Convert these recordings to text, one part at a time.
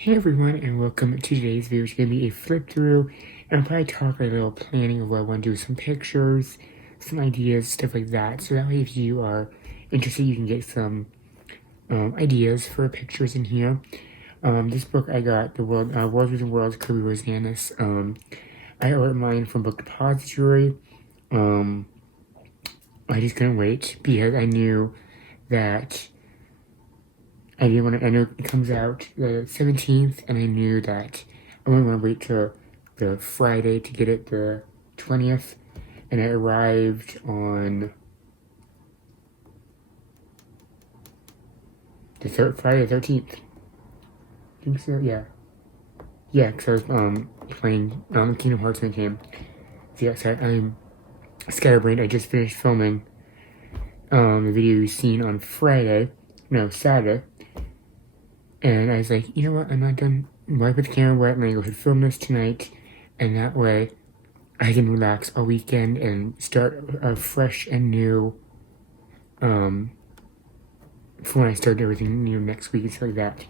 Hey everyone, and welcome to today's video. It's going to be a flip through, and I'll probably talk a little planning of what I want to do, some pictures, some ideas, stuff like that. So that way, if you are interested, you can get some ideas for pictures in here. This book I got, the World Within Worlds, Kerby Rosanes. I ordered mine from Book Depository. I just couldn't wait because I knew that I know it comes out the 17th, and I knew that I wouldn't want to wait till the Friday to get it the 20th, and it arrived on the Friday the 13th. I think so, yeah. Yeah, because I was playing Kingdom Hearts when it came. So yeah, so I'm scatterbrained. I just finished filming the video you've seen on Saturday. And I was like, you know what, I'm not done. Wipe the camera wet, and I go ahead and film this tonight, and that way I can relax all weekend and start a fresh and new, for when I start everything new next week and stuff like that.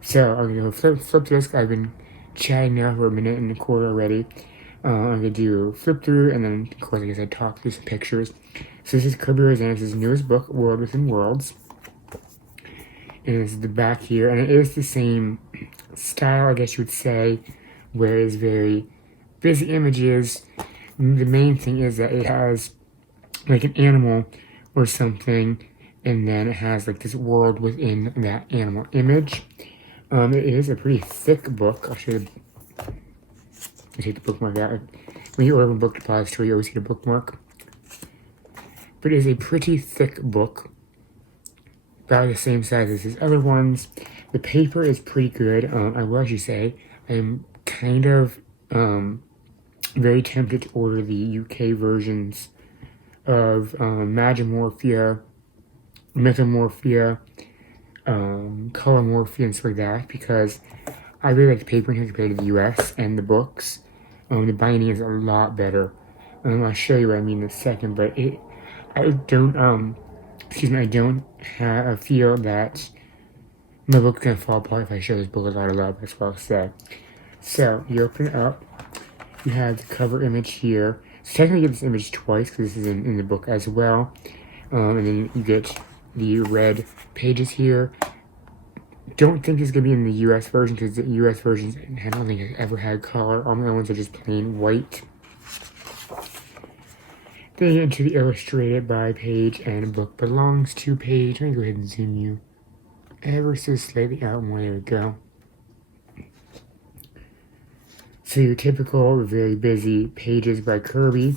So I'm gonna flip this. I've been chatting now for a minute and a quarter already. I'm gonna do flip through, and then of course I guess I talk through some pictures. So this is Kerby Rosanes' newest book, World Within Worlds. And this is the back here, and it is the same style, I guess you would say, where it's very busy images. The main thing is that it has like an animal or something, and then it has like this world within that animal image. It is a pretty thick book. I'll show you. I take the bookmark out. When you order from Book Depository, you always get a bookmark. But it is a pretty thick book, about the same size as his other ones. The paper is pretty good. I will actually say I'm kind of very tempted to order the UK versions of Magimorphia, Mythomorphia, Colormorphia, and stuff like that, because I really like the paper here compared to the US, and the books. The binding is a lot better. I'll show you what I mean in a second, but I don't feel that my book's gonna fall apart if I show this book a lot of love, that's what I'll say. So, you open it up, you have the cover image here. So technically you get this image twice, because this is in the book as well. And then you get the red pages here. Don't think it's gonna be in the US version, because the US versions, I don't think I've ever had color. All my other ones are just plain white. Then you get into the illustrated by page, and a book belongs to page. Let me go ahead and zoom you ever so slightly out more. There we go. So your typical very busy pages by Kerby.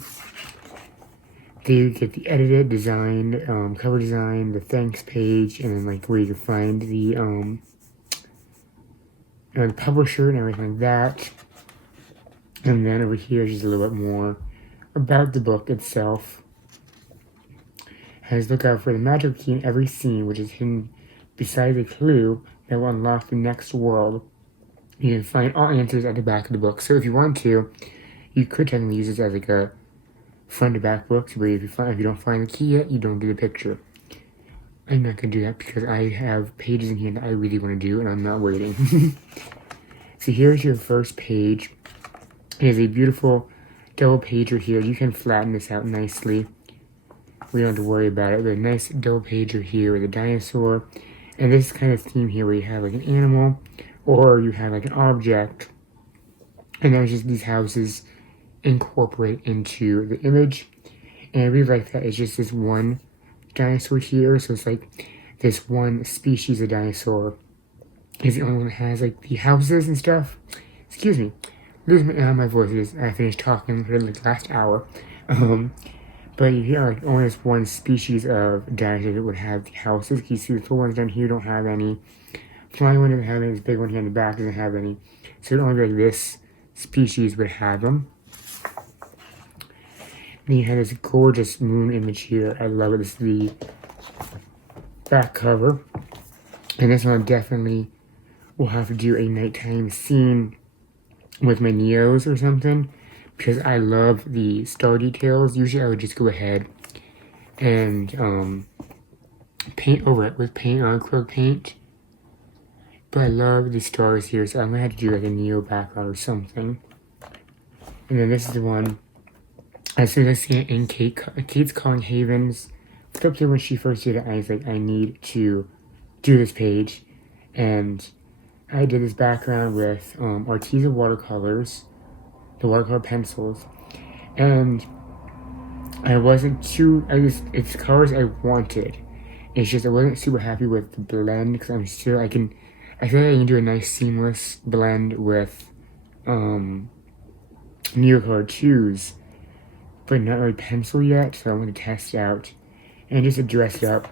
Then you get the edited, designed, cover design, the thanks page, and then like where you can find the publisher and everything like that. And then over here is just a little bit more about the book itself. Has look out for the magic key in every scene, which is hidden beside the clue that will unlock the next world. You can find all answers at the back of the book. So if you want to, you could technically use this as like a front to back book, where if you don't find the key yet, you don't do the picture. I'm not gonna do that because I have pages in here that I really want to do, and I'm not waiting. So here's your first page. It is a beautiful double pager here. You can flatten this out nicely. We don't have to worry about it. But a nice double pager here with a dinosaur. And this kind of theme here where you have like an animal, or you have like an object. And then just these houses incorporate into the image. And I really like that it's just this one dinosaur here. So it's like this one species of dinosaur is the only one that has like the houses and stuff. Excuse me. My voice is, I finished talking for like last hour. But you hear like only this one species of dinosaur that would have the houses. You see the little ones down here don't have any. Flying one doesn't have any. This big one here in the back doesn't have any. So it only like this species would have them. Then you have this gorgeous moon image here. I love it. This is the back cover. And this one definitely will have to do a nighttime scene with my Neos or something, because I love the star details. Usually I would just go ahead and paint over it with acrylic paint, But I love the stars here, so I'm gonna have to do like a neo background or something. And then this is the one. As soon as I see it in Kate's Calling Havens, flipped through when she first did it, I was like, I need to do this page. And I did this background with Arteza watercolors, the watercolor pencils. And I wasn't too, it's colors I wanted. It's just I wasn't super happy with the blend because I feel like I can do a nice seamless blend with Neocolor 2s, but not really pencil yet, so I'm going to test it out. And just to dress it up,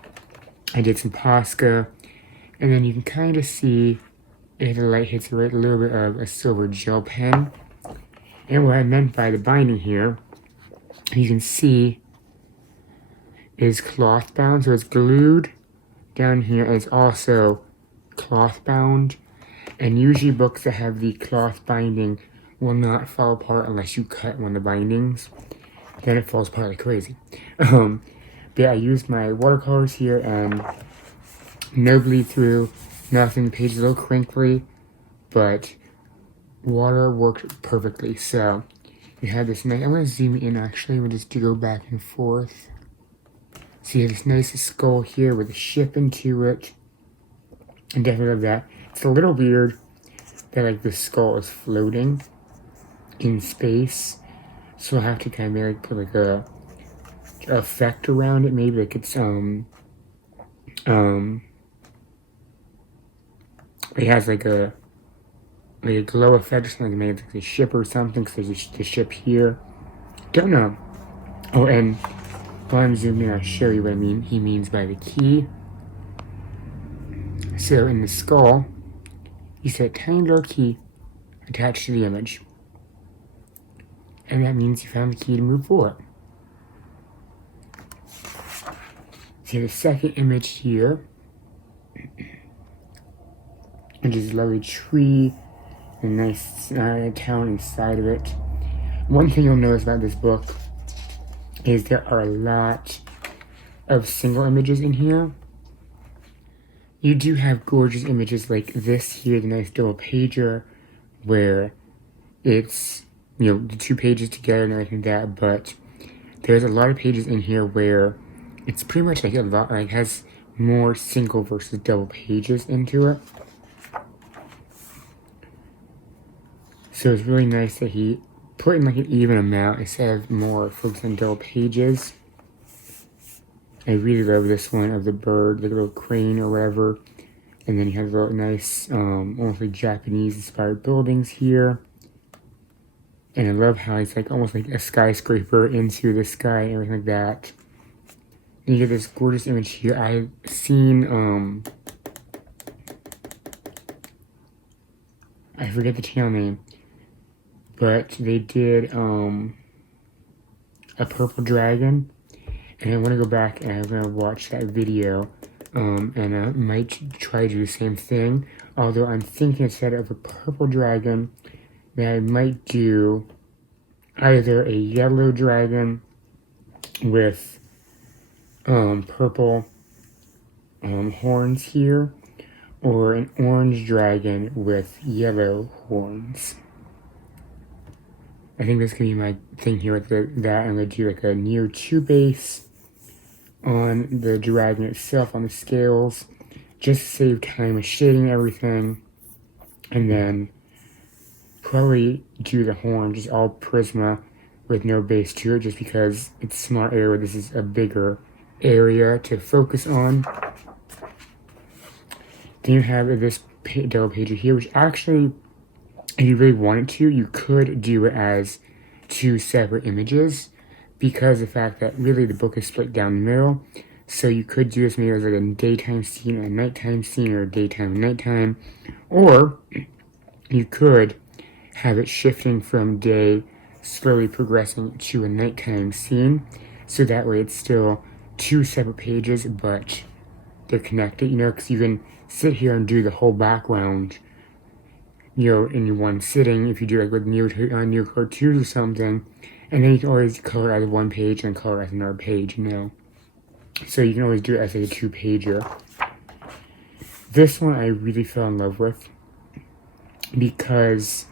I did some Posca, and then you can kind of see if the light hits it right, a little bit of a silver gel pen. And what I meant by the binding here, you can see is cloth bound, so it's glued down here, and it's also cloth bound. And usually books that have the cloth binding will not fall apart unless you cut one of the bindings. Then it falls apart like crazy. But yeah, I used my watercolors here and no bleed through, nothing. The page is a little crinkly, but water worked perfectly. So we have this nice, I'm going to zoom in actually, we'll just go back and forth. So you have this nice skull here with a ship into it. I definitely love that. It's a little weird that like the skull is floating in space. So I'll have to kind of like put like a effect around it. Maybe like it's it has like a glow effect or something, maybe like a ship or something, because there's the ship here. Don't know. Oh, and while I'm zooming in, I'll show you what he means by the key. So in the skull, you see a tiny little key attached to the image. And that means you found the key to move forward. See the second image here, which is a lovely tree, a nice town inside of it. One thing you'll notice about this book is there are a lot of single images in here. You do have gorgeous images like this here, the nice double pager, where it's, you know, the two pages together and everything like that, but there's a lot of pages in here where it's pretty much like a lot, like has more single versus double pages into it. So it's really nice that he put in like an even amount instead of more focused on double pages. I really love this one of the bird, the little crane or whatever. And then you have little nice, almost like Japanese inspired buildings here. And I love how it's like almost like a skyscraper into the sky and everything like that. And you get this gorgeous image here. I've seen, I forget the channel name, but they did a purple dragon. And I want to go back and I'm going to watch that video. And I might try to do the same thing. Although I'm thinking instead of a purple dragon, that I might do either a yellow dragon with purple horns here, or an orange dragon with yellow horns. I think that's going to be my thing here with that. I'm going to do like a Neo 2 base on the dragon itself on the scales, just to save time with shading everything, and then probably do the horn just all Prisma with no base to it, just because it's a small area where this is a bigger area to focus on. Then you have this double pager here, which actually, if you really wanted to, you could do it as two separate images, because of the fact that really the book is split down the middle. So you could do this maybe as like a daytime scene or a nighttime scene, or a daytime and nighttime. Or you could have it shifting from day, slowly progressing to a nighttime scene. So that way it's still two separate pages, but they're connected, you know, because you can sit here and do the whole background, you know, in one sitting, if you do like with Neocolor 2s or something. And then you can always color as one page and color as another page, you know. So you can always do it as a two-pager. This one I really fell in love with because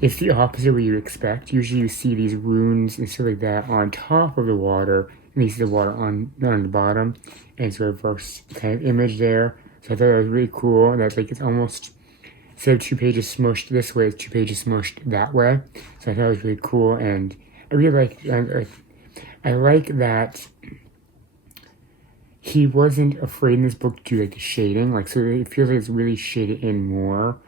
it's the opposite of what you expect. Usually you see these runes and stuff like that on top of the water, and you see the water on the bottom, and it's a reverse kind of image there. So I thought that was really cool. That's like it's almost, instead of 2 pages smushed this way, it's 2 pages smushed that way. So I thought it was really cool, and I really I like that he wasn't afraid in this book to do like the shading, like so it feels like it's really shaded in more.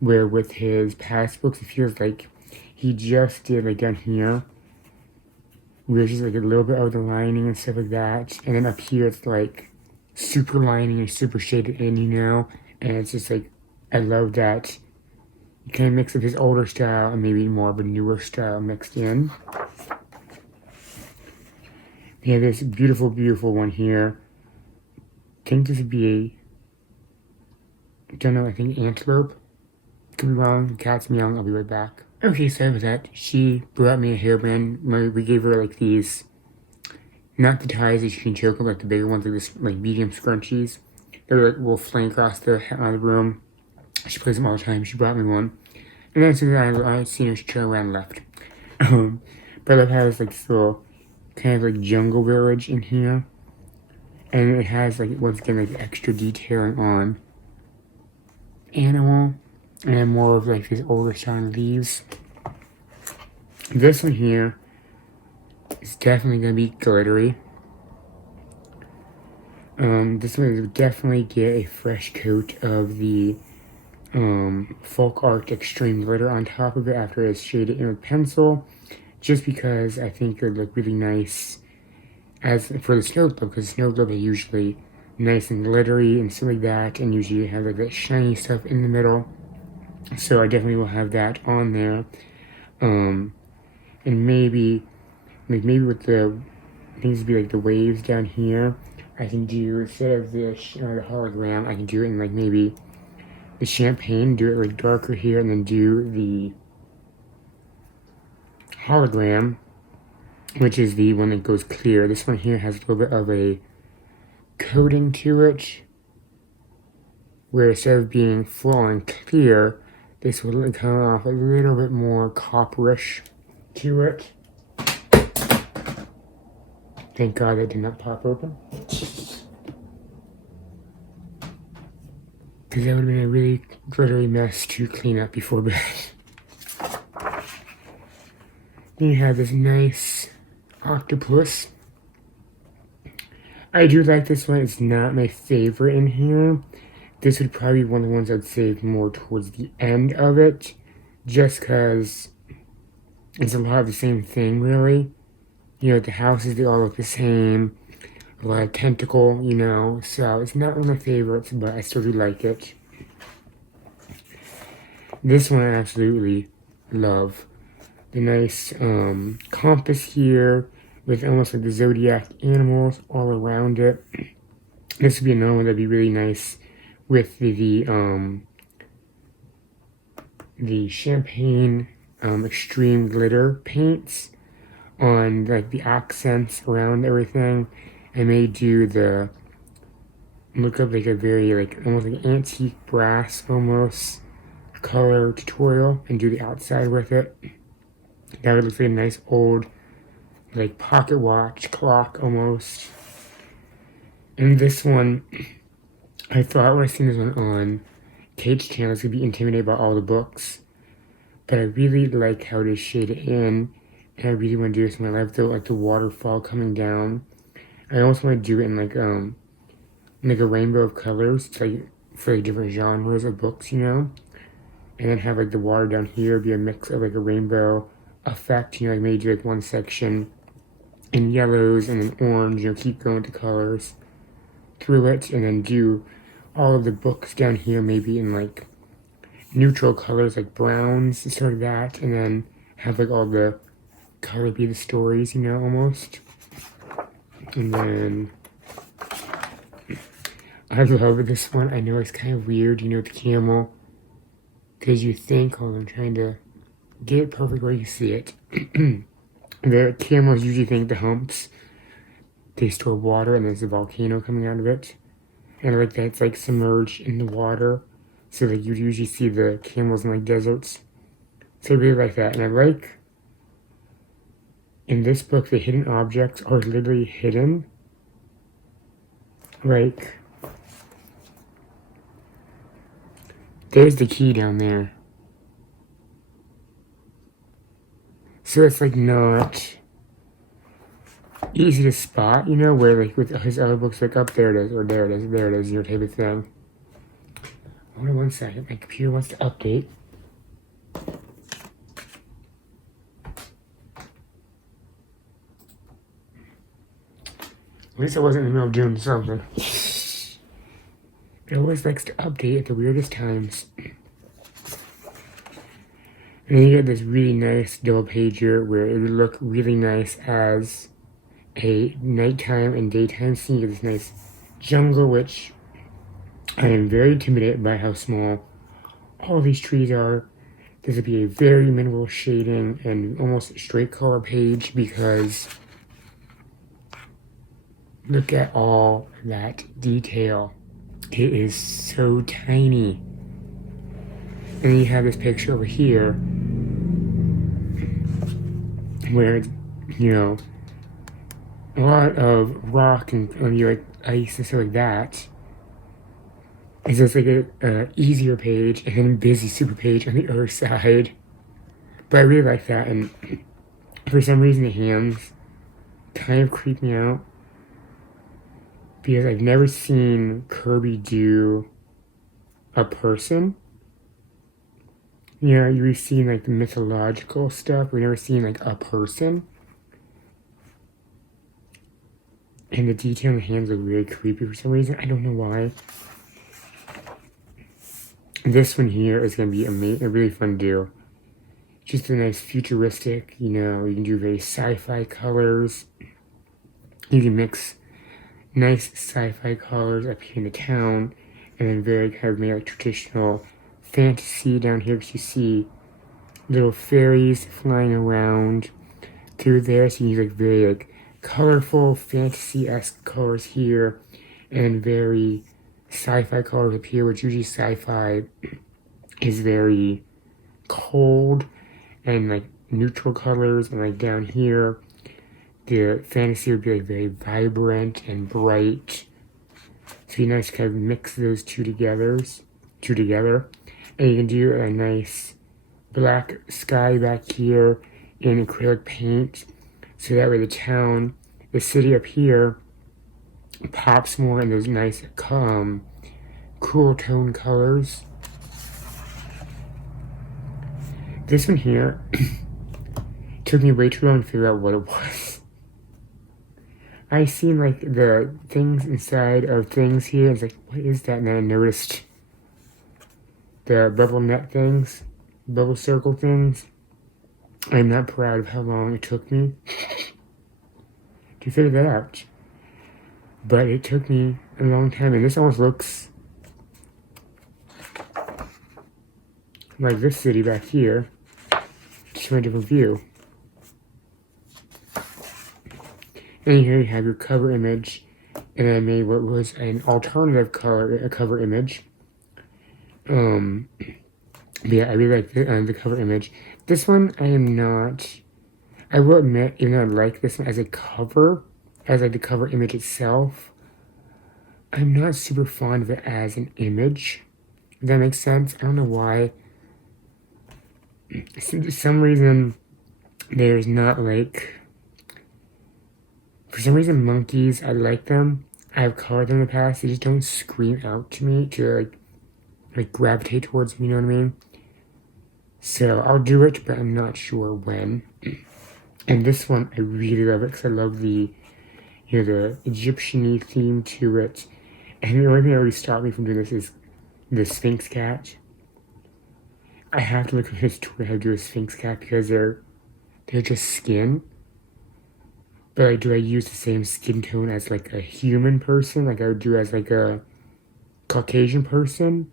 Where with his past books, it feels like he just did like down here, where it's just like a little bit of the lining and stuff like that, and then up here it's like super lining and super shaded in, you know, and it's just like I love that kind of mix of his older style and maybe more of a newer style mixed in. We have this beautiful, beautiful one here. I think this would be I don't know, I think antelope. Could be wrong, the cat's meowing, I'll be right back. Okay, sorry for that. She brought me a hairband. We gave her like these, not the ties that you can choke them, like the bigger ones, like this, like medium scrunchies. They're like will fling across the room. She plays them all the time. She brought me one. And then as soon as I seen her, she turned around and left. But I love how it's like this little kind of like jungle village in here. And it has like, once again, like extra detailing on animal. And more of like these older shiny leaves. This one here is definitely going to be glittery. This one will definitely get a fresh coat of the folk art extreme glitter on top of it after it's shaded in with pencil. Just because I think it would look really nice as for the snow globe, because snow globe are usually nice and glittery and stuff like that, and usually you have like that shiny stuff in the middle. So I definitely will have that on there. And maybe with the things to be like the waves down here, I can do, instead of the hologram, I can do it in like maybe the champagne, do it like darker here, and then do the hologram, which is the one that goes clear. This one here has a little bit of a coating to it, where instead of being full on clear, this will come off a little bit more copperish to it. Thank God that did not pop open. Because that would have been a really glittery mess to clean up before bed. Then you have this nice octopus. I do like this one. It's not my favorite in here. This would probably be one of the ones I'd save more towards the end of it, just because it's a lot of the same thing, really. You know, the houses, they all look the same. A lot of tentacle, you know, so it's not one of my favorites, but I still do like it. This one I absolutely love. The nice compass here with almost like the zodiac animals all around it. This would be another one that'd be really nice with the champagne extreme glitter paints on like the accents around everything. I may do the look up like a very like almost like antique brass almost color tutorial and do the outside with it. That would look like a nice old like pocket watch clock almost. And this one, I thought when I seen this one on Kate's channel, it's gonna be intimidated by all the books, but I really like how it is shaded in, and I really want to do this in my life. Though, like the waterfall coming down, I also want to do it in like a rainbow of colors, it's like for like different genres of books, you know, and then have like the water down here be a mix of like a rainbow effect, you know, like maybe do like one section in yellows and then orange, you know, keep going with the colors through it, and then do all of the books down here maybe in like neutral colors like browns and sort of that, and then have like all the color be the stories, you know, almost. And then I love this one. I know it's kind of weird, you know, with the camel, because you think, hold on, I'm trying to get it perfect where you see it. The camels usually think the humps, they store water and there's a volcano coming out of it. And I like that it's like submerged in the water. So like you usually see the camels in like deserts. So I really like that. And I like in this book the hidden objects are literally hidden. Like there's the key down there. So it's like not easy to spot, you know, where like with his other books, like up there it is, or there it is, you know, type of thing. Hold on one second, my computer wants to update. At least I wasn't in the middle of doing something. It always likes to update at the weirdest times. And then you get this really nice double pager where it would look really nice as a nighttime and daytime scene. You get this nice jungle, which I am very intimidated by how small all these trees are. This would be a very minimal shading and almost straight color page because look at all that detail. It is so tiny. And then you have this picture over here where it's, you know, a lot of rock and like ice and stuff like that. It's just like a easier page and then busy super page on the other side. But I really like that, and for some reason the hands kind of creep me out because I've never seen Kerby do a person. You know, we've seen like the mythological stuff, we've never seen like a person. And the detail in the hands are really creepy for some reason. I don't know why. This one here is going to be amazing, really fun to do. Just a nice futuristic, you know, you can do very sci-fi colors. You can mix nice sci-fi colors up here in the town, and then very kind of maybe like traditional fantasy down here, because you see little fairies flying around through there, so you use like very like colorful fantasy-esque colors here, and very sci-fi colors up here, which usually sci-fi is very cold and like neutral colors, and like down here the fantasy would be like very vibrant and bright. So it'd be nice to kind of mix those two together, and you can do a nice black sky back here in acrylic paint, so that way the city up here pops more in those nice cool tone colors. This one here took me way too long to figure out what it was. I seen like the things inside of things here. I was like, what is that? And then I noticed the bubble net things, bubble circle things. I'm not proud of how long it took me to figure that out. But it took me a long time, and this almost looks like this city back here, just from a different view. And here you have your cover image, and I made what was an alternative cover image. Yeah, I really like the cover image. This one, I will admit, even though I like this one as a cover, as like the cover image itself, I'm not super fond of it as an image. If that makes sense. I don't know why. For some reason, there's not like... For some reason, monkeys, I like them. I've colored them in the past. They just don't scream out to me to like gravitate towards me, you know what I mean? So I'll do it, but I'm not sure when. And this one, I really love it because I love the, you know, the Egyptian-y theme to it. And the only thing that really stopped me from doing this is the Sphinx cat. I have to look at his tour how to do a Sphinx cat because they're just skin. But like, do I use the same skin tone as like a human person, like I would do as like a Caucasian person?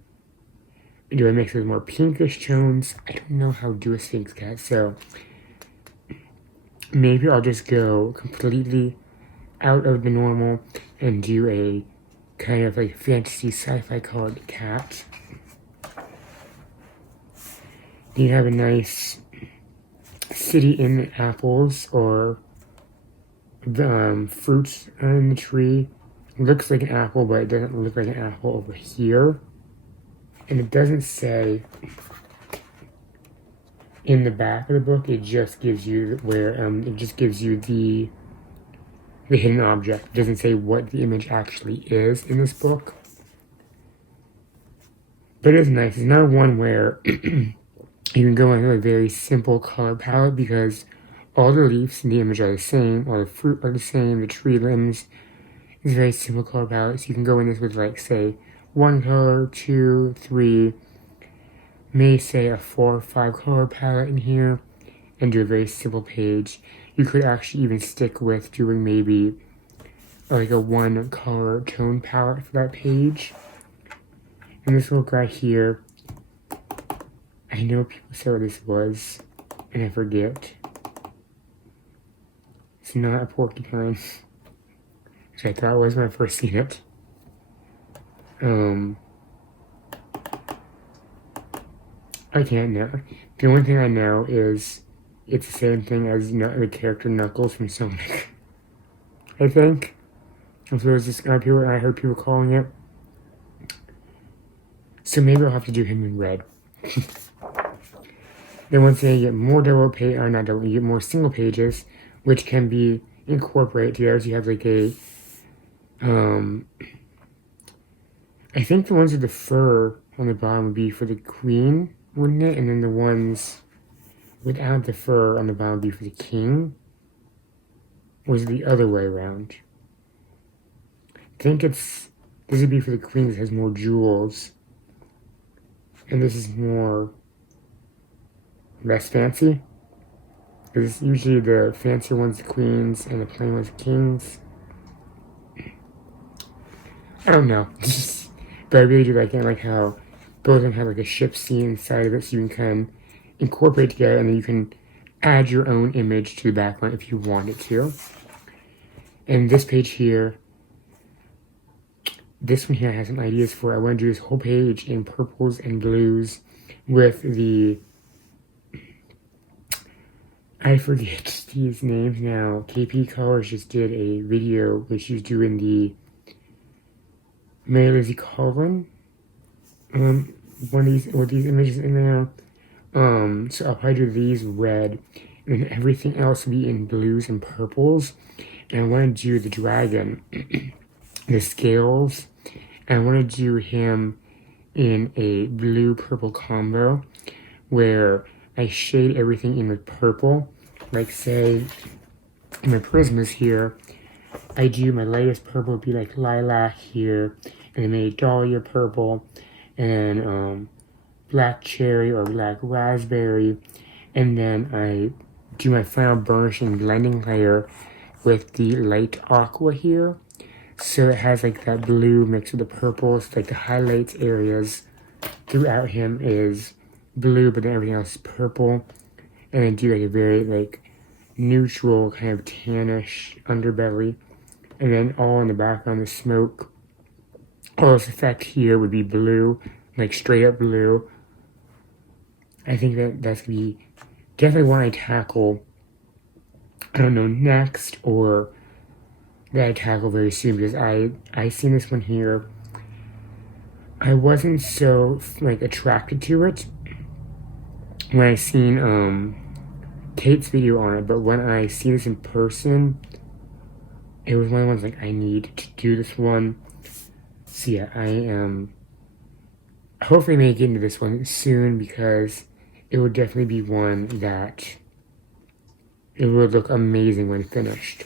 Do I mix it with more pinkish tones? I don't know how to do a Sphinx cat, so maybe I'll just go completely out of the normal and do a kind of like fantasy sci-fi colored cat. You have a nice city in the apples or the fruits in the tree. It looks like an apple, but it doesn't look like an apple over here. And it doesn't say in the back of the book. It just gives you where it just gives you the hidden object. It doesn't say what the image actually is in this book. But it's nice. It's not one where you can go into a very simple color palette because all the leaves in the image are the same, all the fruit are the same, the tree limbs. It's a very simple color palette, so you can go in this with, like, say, 1 color, 2, 3, may say a 4 or 5 color palette in here, and do a very simple page. You could actually even stick with doing maybe like a 1 color tone palette for that page. And this little guy here, I know people said what this was, and I forget. It's not a porcupine, which I thought was when I first seen it. I can't know. The only thing I know is it's the same thing as the character Knuckles from Sonic. I think. So there's this guy people, I heard people calling it. So maybe I'll have to do him in red. Then once again, you get more you get more single pages, which can be incorporated together. So you have like a, I think the ones with the fur on the bottom would be for the queen, wouldn't it? And then the ones without the fur on the bottom would be for the king. Or is it the other way around? I think this would be for the queen that has more jewels. And this is less fancy. Because usually the fancier ones the queens and the plain ones the kings. I don't know. But I really do like it. I like how both of them have like a ship scene inside of it, so you can kind of incorporate together, and then you can add your own image to the background if you wanted to. And this page here, this one here has some ideas for. I want to do this whole page in purples and blues with the, I forget these names now. KP Colors just did a video where she was doing the Mary Lizzie Colvin, one of these images in there. So I'll probably do these red, and then everything else will be in blues and purples. And I want to do the dragon, the scales, and I want to do him in a blue-purple combo, where I shade everything in with purple. Like, say, in my prismas here, I do my lightest purple would be like lilac here, and then maybe dahlia purple, and black cherry or black raspberry, and then I do my final burnishing blending layer with the light aqua here. So it has like that blue mixed with the purple, so like the highlights areas throughout him is blue, but then everything else is purple. And then do like a very like neutral kind of tannish underbelly. And then all in the background, the smoke, all this effect here would be blue, like straight up blue. I think that's gonna be definitely one I tackle, I don't know, next, or that I tackle very soon, because I seen this one here. I wasn't so like attracted to it when I seen Kate's video on it, but when I see this in person, it was one of the ones like I need to do this one. So yeah, I am hopefully may get into this one soon, because it would definitely be one that it would look amazing when finished.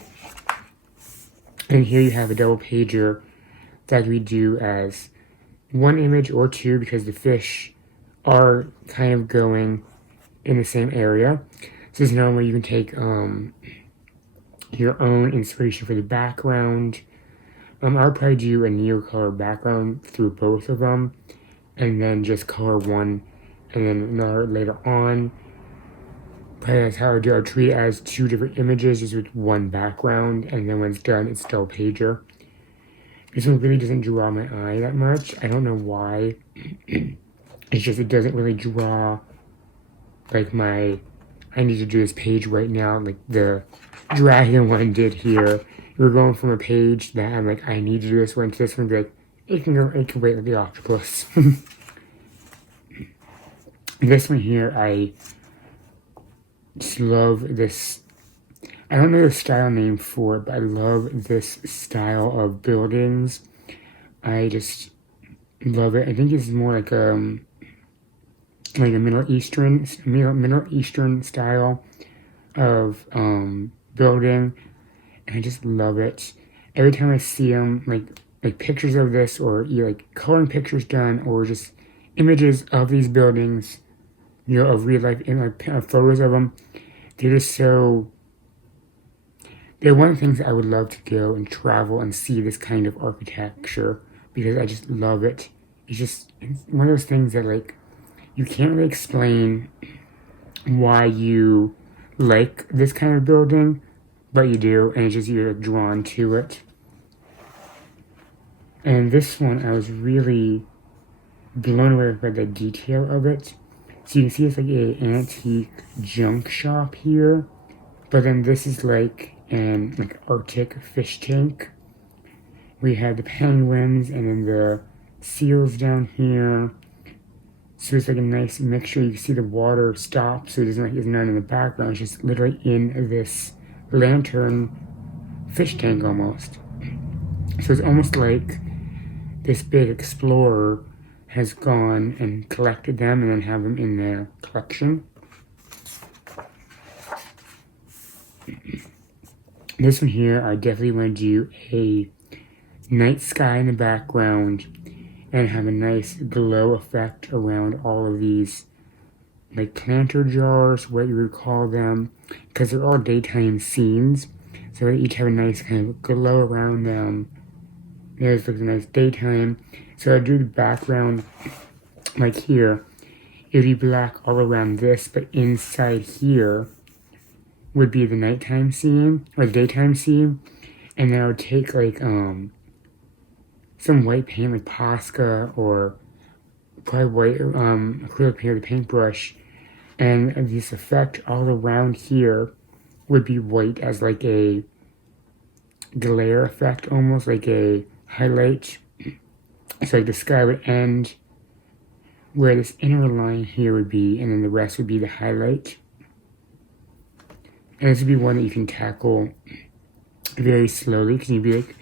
And here you have a double pager that we do as one image or two, because the fish are kind of going in the same area. So this is another way you can take your own inspiration for the background. I'll probably do a neocolor background through both of them, and then just color one and then another later on. Probably that's how I do. I'll treat it as two different images just with one background, and then when it's done, it's double pager. This one really doesn't draw my eye that much. I don't know why. It's just it doesn't really draw like my, I need to do this page right now, like the dragon one did here. We're going from a page that I'm like, I need to do this one to this one, be like, it can wait like the octopus. This one here, I just love this. I don't know the style name for it, but I love this style of buildings. I just love it. I think it's more like a Middle Eastern style of building, and I just love it. Every time I see them, like pictures of this, or like coloring pictures done, or just images of these buildings, of real life, in like photos of them, they're just so. They're one of the things that I would love to go and travel and see this kind of architecture, because I just love it. It's one of those things that like you can't really explain why you like this kind of building, but you do, and it's just you're drawn to it. And this one, I was really blown away by the detail of it. So you can see it's like an antique junk shop here, but then this is like an Arctic fish tank. We have the penguins and then the seals down here. So it's like a nice mixture. You can see the water stop, so there's none in the background. It's just literally in this lantern fish tank almost. So it's almost like this big explorer has gone and collected them and then have them in their collection. This one here, I definitely want to do a night sky in the background and have a nice glow effect around all of these like planter jars, what you would call them, because they're all daytime scenes, so they each have a nice kind of glow around them. There's like a nice daytime. So I do the background like here. It would be black all around this, but inside here would be the nighttime scene or the daytime scene, and then I would take like some white paint, like Posca or probably white acrylic paint, the paintbrush, and this effect all around here would be white as like a glare effect, almost like a highlight. So like the sky would end where this inner line here would be, and then the rest would be the highlight. And this would be one that you can tackle very slowly, because you'd be like,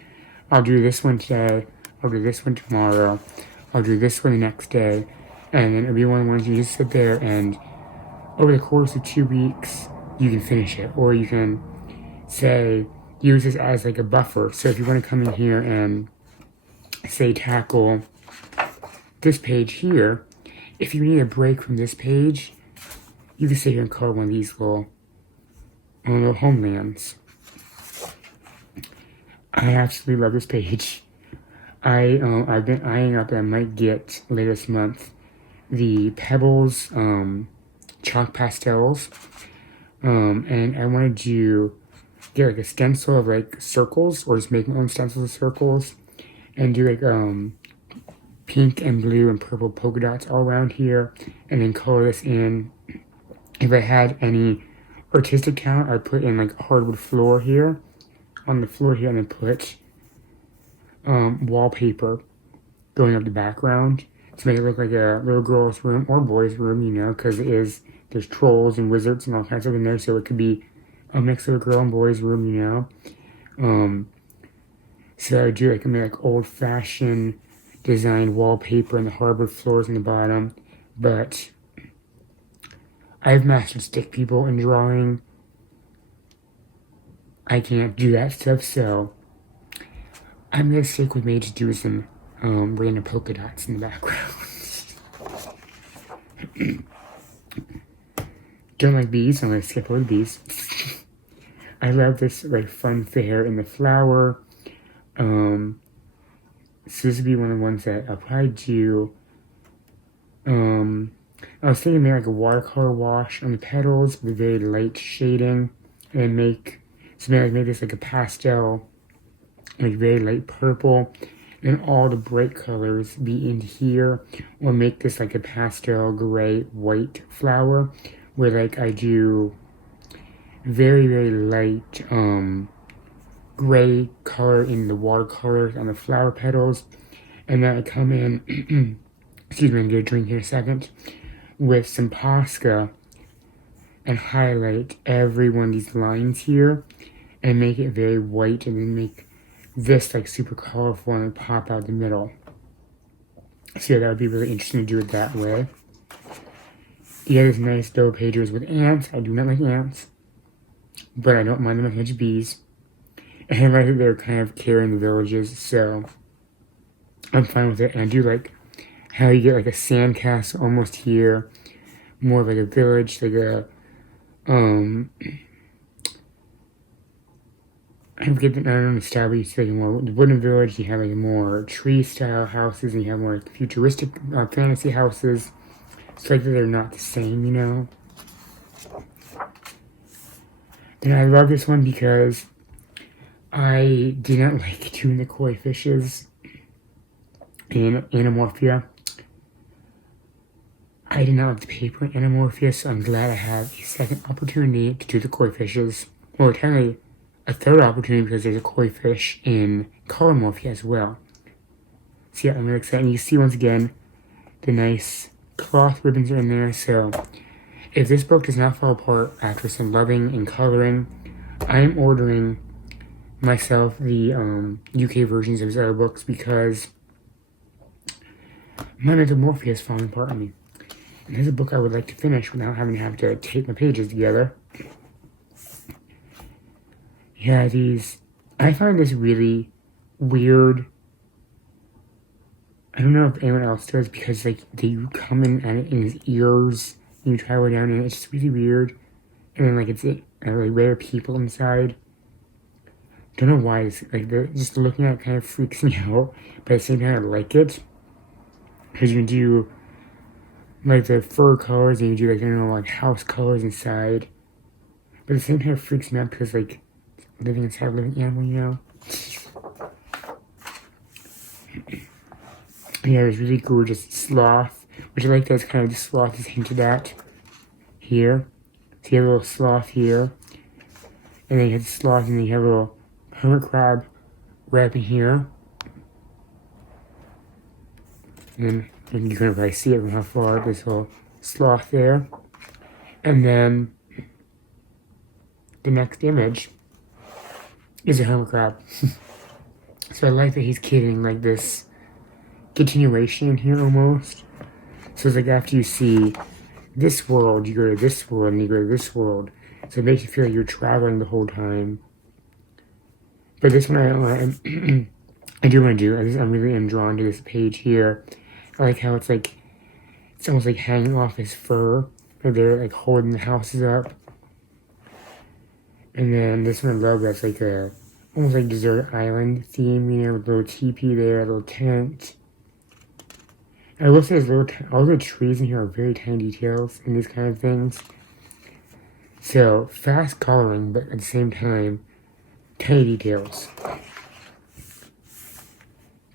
I'll do this one today, I'll do this one tomorrow, I'll do this one the next day, and then it'll be one of the ones you just sit there and over the course of 2 weeks, you can finish it. Or you can say, use this as like a buffer. So if you want to come in here and say tackle this page here, if you need a break from this page, you can sit here and color one of these little homelands. I absolutely love this page. I've been eyeing up that I might get later this month the Pebbles chalk pastels, and I wanted to get like a stencil of like circles, or just make my own stencils of circles, and do like pink and blue and purple polka dots all around here, and then color this in. If I had any artistic talent, I'd put in like hardwood floor here, on the floor here, and then put wallpaper going up the background to make it look like a little girl's room or boy's room, because there's trolls and wizards and all kinds of stuff in there, so it could be a mix of a girl and boy's room, So I do like old-fashioned designed wallpaper and the hardwood floors in the bottom, but I've mastered stick people in drawing. I can't do that stuff, so I'm gonna stick with me to do some random polka dots in the background. Don't like bees, I'm gonna skip over the bees. I love this like fun fair in the flower. So this would be one of the ones that I'll probably do. I was thinking maybe like a watercolor wash on the petals with very light shading, and make this like a pastel, like very light purple, and all the bright colors be in here, or make this like a pastel gray white flower, where like I do very, very light gray color in the watercolors on the flower petals, and then I come in excuse me, I'm gonna drink here in a second, with some Posca and highlight every one of these lines here and make it very white, and then make this like super colorful and pop out the middle. So yeah, that would be really interesting to do it that way. Yeah, there's nice double pages with ants. I do not like ants, but I don't mind them as much bees. And I like that they're kind of carrying the villages, so I'm fine with it. And I do like how you get like a sandcastle almost here, more of like a village, like a I forget the, I don't know, style, but you see like a more wooden village, you have like more tree style houses, and you have more like futuristic fantasy houses. It's like that they're not the same, you know. And I love this one because I did not like doing the koi fishes in Anamorphia. I did not like the paper in Anamorphia, so I'm glad I have a second opportunity to do the koi fishes. Or technically, a third opportunity because there's a koi fish in Colormorphia as well. So yeah, I'm really excited. And you see once again, the nice cloth ribbons are in there. So if this book does not fall apart after some loving and coloring, I am ordering myself the UK versions of his other books because my Metamorphia is falling apart on me. And there's a book I would like to finish without having to have to tape my pages together. Yeah, I find this really weird. I don't know if anyone else does, because like they come in at it in his ears and you travel down and it's just really weird. And then like it's like rare people inside. Don't know why, it's like just looking at it kind of freaks me out, but at the same time I like it. Because you can do like the fur colors and you do like, I don't know, like house colors inside. But at the same time it freaks me out because like living inside a living animal, you know? Yeah, there's really gorgeous sloth, which I like that it's kind of the sloth is hinted at here. So you have a little sloth here, and then you have the sloth, and then you have a little hermit crab wrapping here. And you can probably see it from how far, this little sloth there. And then the next image is a hermit crab. So I like that he's kidding like this continuation in here almost. So it's like after you see this world, you go to this world, and you go to this world. So it makes you feel like you're traveling the whole time. But this one I do want to do. I'm really drawn to this page here. I like how it's almost like hanging off his fur. Like they're like holding the houses up. And then this one I love, that's like a almost like desert island theme, you know, with a little teepee there, a little tent. I will say all the trees in here are very tiny details in these kind of things. So fast coloring, but at the same time, tiny details.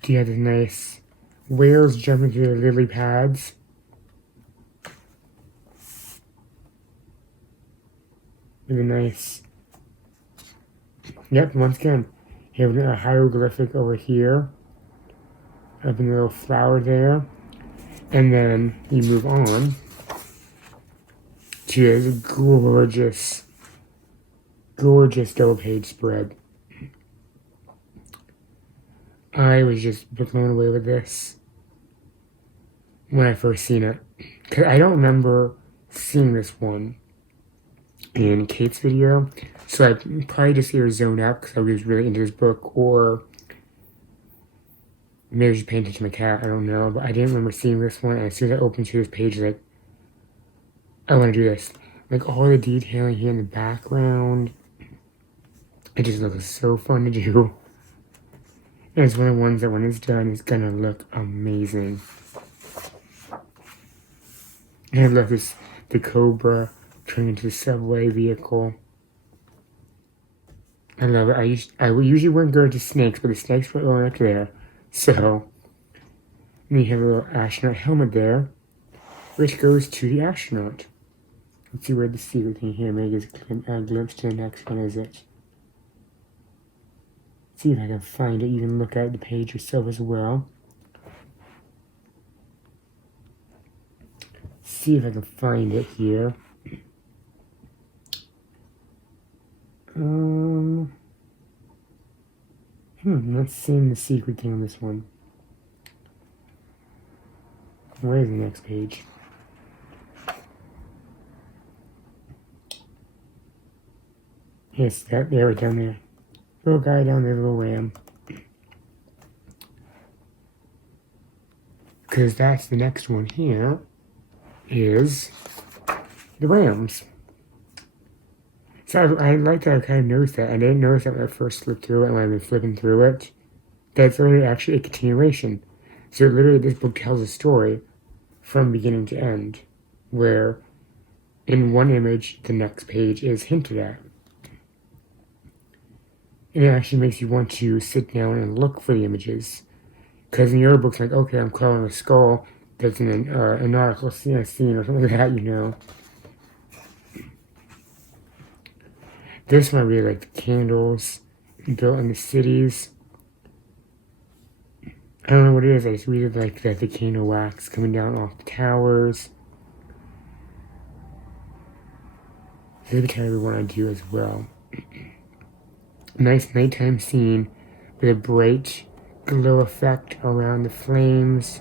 Do you have this nice whales jumping through the lily pads? With a nice, yep, once again, you have a hieroglyphic over here, up in the little flower there, and then you move on to this gorgeous, gorgeous double page spread. I was just blown away with this when I first seen it, because I don't remember seeing this one in Kate's video, so I probably just either zoned out because I was really into this book, or maybe I was just paying attention to my cat, I don't know, but I didn't remember seeing this one, and as soon as I opened to this page, like, I want to do this. Like, all the detailing here in the background, it just looks so fun to do. And it's one of the ones that when it's done, it's gonna look amazing. And I love this, the cobra turning into the subway vehicle. I love it. I usually wouldn't go into snakes, but the snakes were going up there. So, we have a little astronaut helmet there, which goes to the astronaut. Let's see where the secret thing here. Maybe just a glimpse to the next one, is it? See if I can find it. You can look at the page yourself as well. See if I can find it here. Not seeing the secret thing on this one. Where is the next page? Yes, there, right down there. Little guy down there, little ram. Because that's the next one here, is the rams. So I like that I kind of noticed that. I didn't notice that when I first flipped through it and when I've been flipping through it. That's literally actually a continuation. So literally this book tells a story from beginning to end, where in one image the next page is hinted at. And it actually makes you want to sit down and look for the images. Because in your books, like, okay, I'm coloring a skull that's in an article scene or something like that, you know. This one I really like the candles built in the cities. I don't know what it is, I just really like the candle wax coming down off the towers. This is the kind of one I do as well. Nice nighttime scene with a bright glow effect around the flames.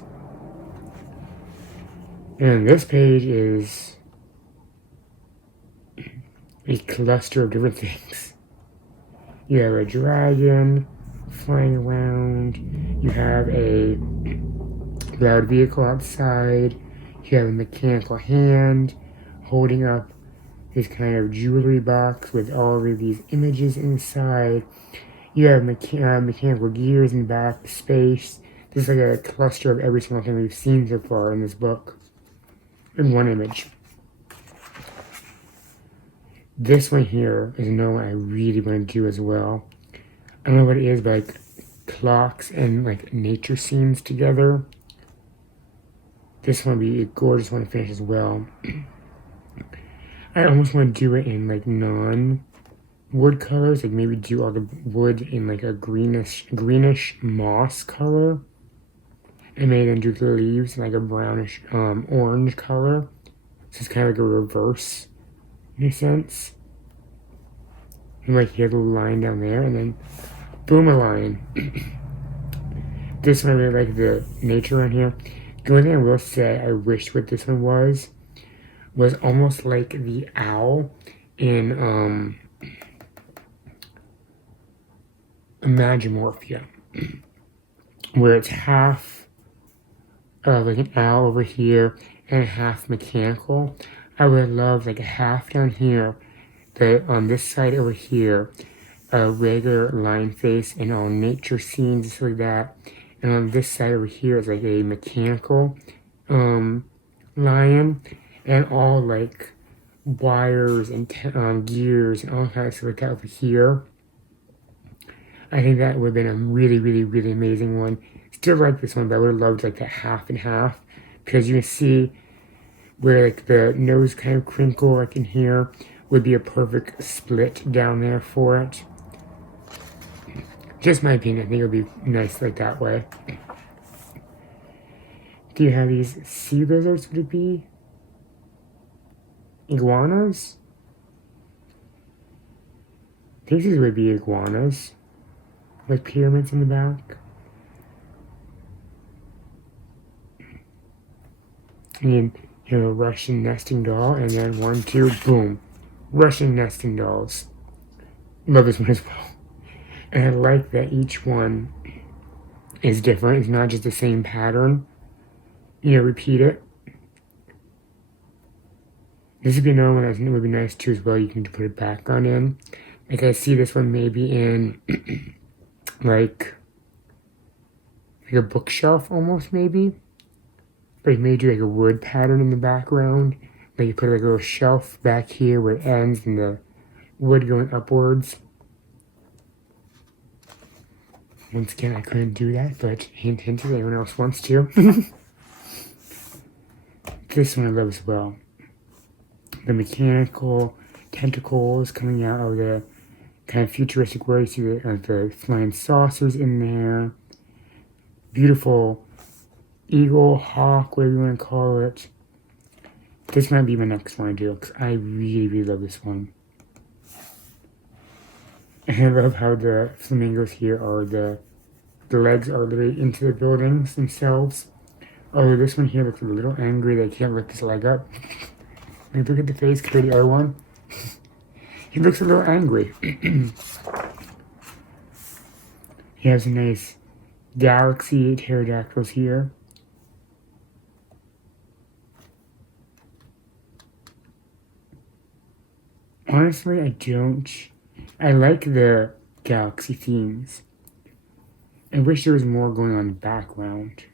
And this page is a cluster of different things. You have a dragon flying around. You have a loud vehicle outside. You have a mechanical hand holding up this kind of jewelry box with all of these images inside. You have mechanical gears in the back, space. This is like a cluster of every single thing we've seen so far in this book in one image. This one here is another one I really want to do as well. I don't know what it is, but like clocks and like nature scenes together. This one would be a gorgeous one to finish as well. I almost want to do it in like non-wood colors, like maybe do all the wood in like a greenish moss color, and maybe then do the leaves in like a brownish orange color. So it's kind of like a reverse in a sense. And like here's a little line down there, and then boom, a line. This one I really like the nature on here. The only thing I will say I wish what this one was almost like the owl in Imagimorphia, where it's half like an owl over here and half mechanical. I would love like a half down here, on this side over here, a regular line face and all nature scenes, just like that. And on this side over here is like a mechanical lion, and all like wires and gears and all kinds of stuff like that over here. I think that would have been a really, really, really amazing one. Still like this one, but I would have loved like that half and half, because you can see where like the nose kind of crinkle like in here would be a perfect split down there for it. Just my opinion, I think it would be nice like that way. Do you have these sea lizards? Would it be iguanas? I think these would be iguanas, like pyramids in the back. And you have a Russian nesting doll, and then 1, 2, boom, Russian nesting dolls. Love this one as well. And I like that each one is different. It's not just the same pattern. You know, repeat it. This would be another one that would be nice too as well. You can put it back on in. Like I see this one maybe in like a bookshelf almost maybe. But you may do like a wood pattern in the background. Like you put like a little shelf back here where it ends and the wood going upwards. Once again, I couldn't do that, but hint, hint, if anyone else wants to. This one I love as well. The mechanical tentacles coming out of the kind of futuristic world. You see the flying saucers in there. Beautiful eagle, hawk, whatever you want to call it. This might be my next one I do, because I really, really love this one. And I love how the flamingos here are the legs are literally into the buildings themselves. Oh, this one here looks a little angry that he can't lift his leg up. Like, look at the face, compare the other one. He looks a little angry. He has a nice galaxy pterodactyls here. Honestly, I like the galaxy themes. I wish there was more going on in the background.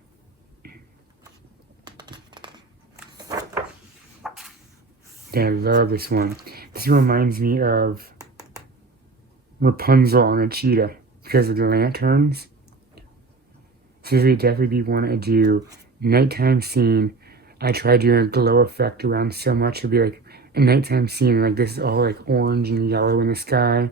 I love this one. This reminds me of Rapunzel on a cheetah because of the lanterns. So this would definitely be one I do. Nighttime scene. I try doing a glow effect around so much. It'll be like a nighttime scene. Like this is all like orange and yellow in the sky.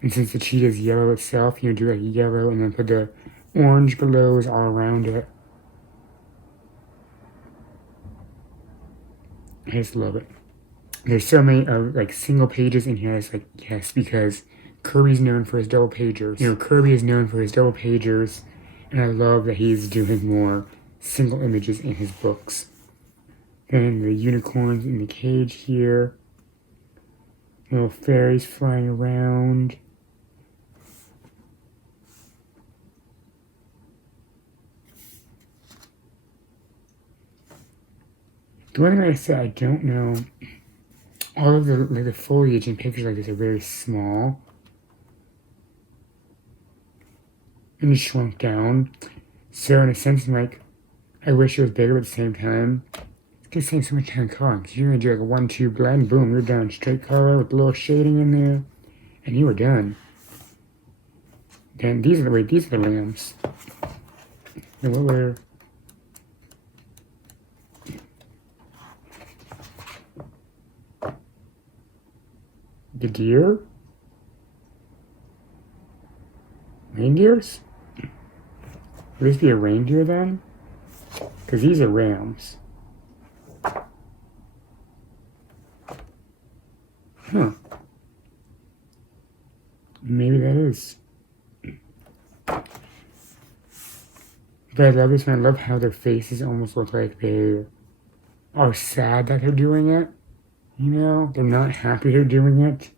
And since the cheetah is yellow itself, you do like yellow and then put the orange glows all around it. I just love it. There's so many like single pages in here. It's like, yes, because Kerby's known for his double pagers. You know, Kerby is known for his double pagers, and I love that he's doing more single images in his books. Then the unicorns in the cage here. Little fairies flying around. The one thing I said, I don't know, all of the foliage in pictures like this are very small and shrunk down. So in a sense, like, I wish it was bigger, but at the same time, it's gonna save so much time coloring. Because you're gonna do like a 1-2 blend, boom, you're done. Straight color with a little shading in there, and you are done. Then these are the rams. And what were the deer? Reindeers? Would this be a reindeer then? Because these are rams. Huh. Maybe that is. But I love this one. I love how their faces almost look like they are sad that they're doing it. You know, they're not happy they're doing it.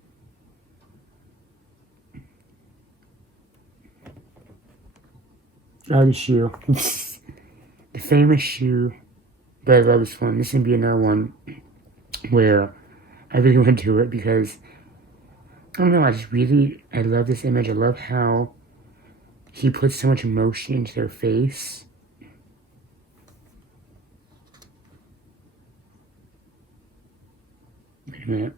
Oh, the shoe. The famous shoe. But I love this one. This is going to be another one where I really want to do it because, I don't know, I love this image. I love how he puts so much emotion into their face. Wait a minute.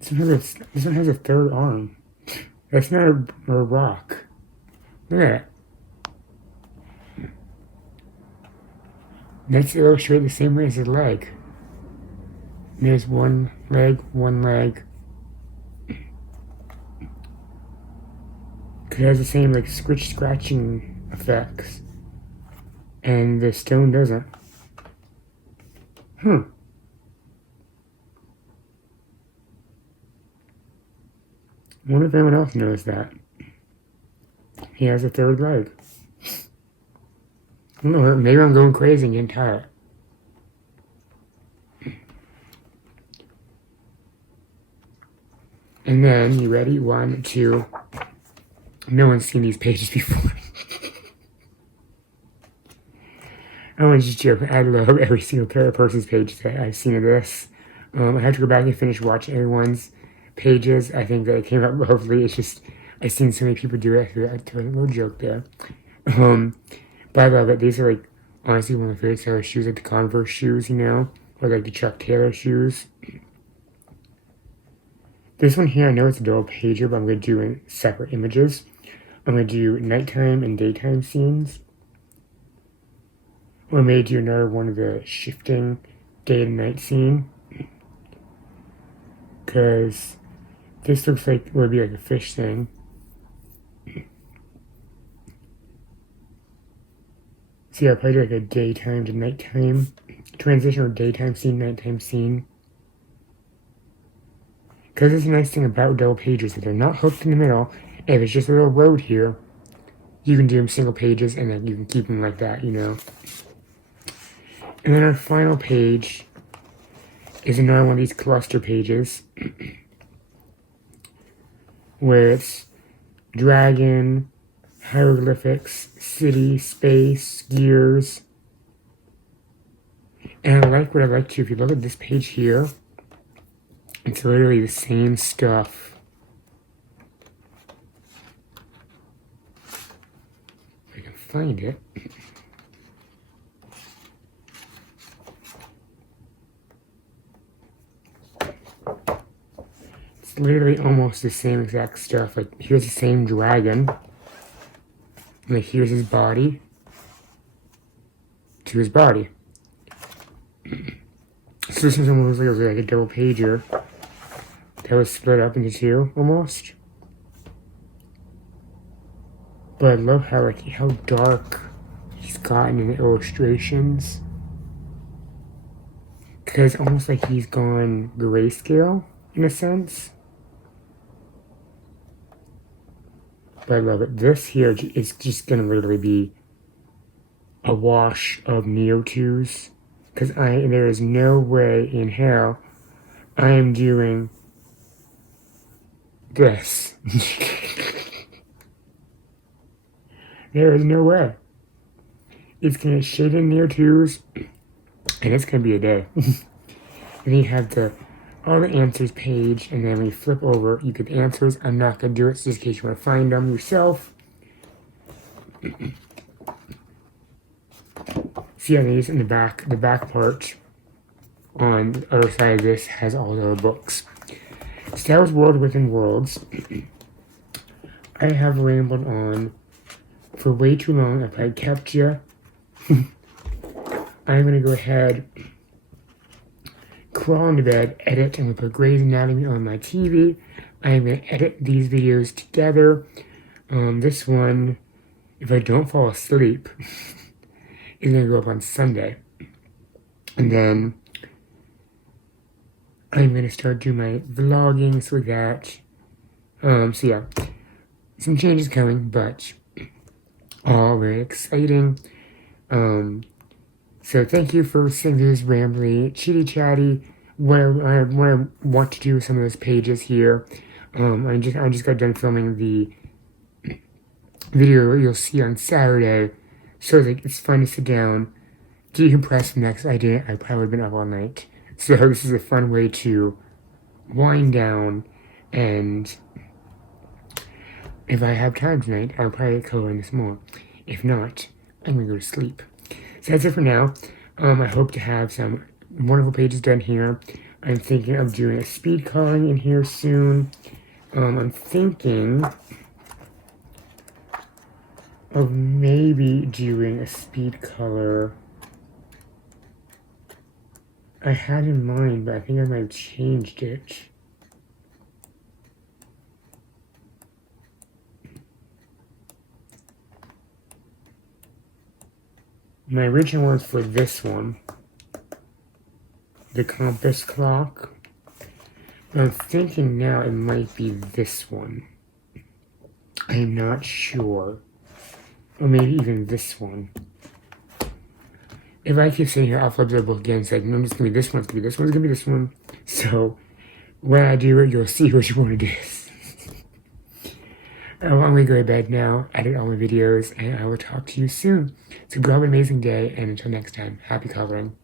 This one has a third arm. That's not a rock. Look at that. That's illustrated the same way as his leg. There's one leg. It has the same like scratching effects. And the stone doesn't. I wonder if anyone else knows that. He has a third leg. I don't know, maybe I'm going crazy and getting tired. And then, you ready? 1, 2. No one's seen these pages before. I want to just joke. I love every single person's page that I've seen of this. I have to go back and finish watching everyone's pages. I think that it came out lovely. It's just, I've seen so many people do it. I told a little joke there. But I love it. These are like, honestly, one of my favorite style of shoes, like the Converse shoes, you know? or like the Chuck Taylor shoes. This one here, I know it's a double pager, but I'm going to do in separate images. I'm going to do nighttime and daytime scenes. Or maybe do another one of the shifting day and night scene. Because this looks like it would be like a fish thing. So yeah, probably do like a daytime to nighttime transition, or daytime scene, nighttime scene. Because it's a nice thing about double pages that they're not hooked in the middle. If it's just a little road here, you can do them single pages and then you can keep them like that, you know. And then our final page is another one of these cluster pages where it's dragon, hieroglyphics, city, space, gears. And I like what I like too. If you look at this page here, it's literally the same stuff. If I can find it. It's literally almost the same exact stuff. Like, here's the same dragon. And like, here's his body. To his body. So this is almost like a double pager that was split up into two, almost. But I love how dark he's gotten in the illustrations. Because it's almost like he's gone grayscale, in a sense. But I love it. This here is just going to literally be a wash of Neo 2s. Because there is no way in hell I am doing this. There is no way. It's going to shade in Neo 2s, and it's going to be a day. And you have all the answers page, and then when you flip over, you get the answers. I'm not going to do it, so just in case you want to find them yourself. See how these in the back part on the other side of this has all the other books. Star Wars World Within Worlds. I have rambled on for way too long. If I kept you, I'm going to go ahead, crawl into bed, edit, and put Grey's Anatomy on my TV. I am going to edit these videos together. This one, if I don't fall asleep, is going to go up on Sunday. And then I'm going to start doing my vlogging with that. So yeah, some changes coming, but all very exciting. So thank you for listening to this rambly, chitty chatty. What I want to do with some of those pages here. I just got done filming the video you'll see on Saturday. So it's fun to sit down, decompress from the next idea. I probably would have been up all night. So this is a fun way to wind down, and if I have time tonight, I'll probably color this more. If not, I'm going to go to sleep. So that's it for now. I hope to have some wonderful pages done here. I'm thinking of doing a speed coloring in here soon. I'm thinking of maybe doing a speed color. I had in mind, but I think I might have changed it. My original was for this one, the compass clock. But I'm thinking now it might be this one. I'm not sure. Or maybe even this one. If I keep sitting here, I'll flip the book again and say, no, it's going to be this one, it's going to be this one, it's going to be this one. So, when I do it, you'll see which one it is. I'm going to go to bed now, edit all my videos, and I will talk to you soon. So, go have an amazing day, and until next time, happy coloring.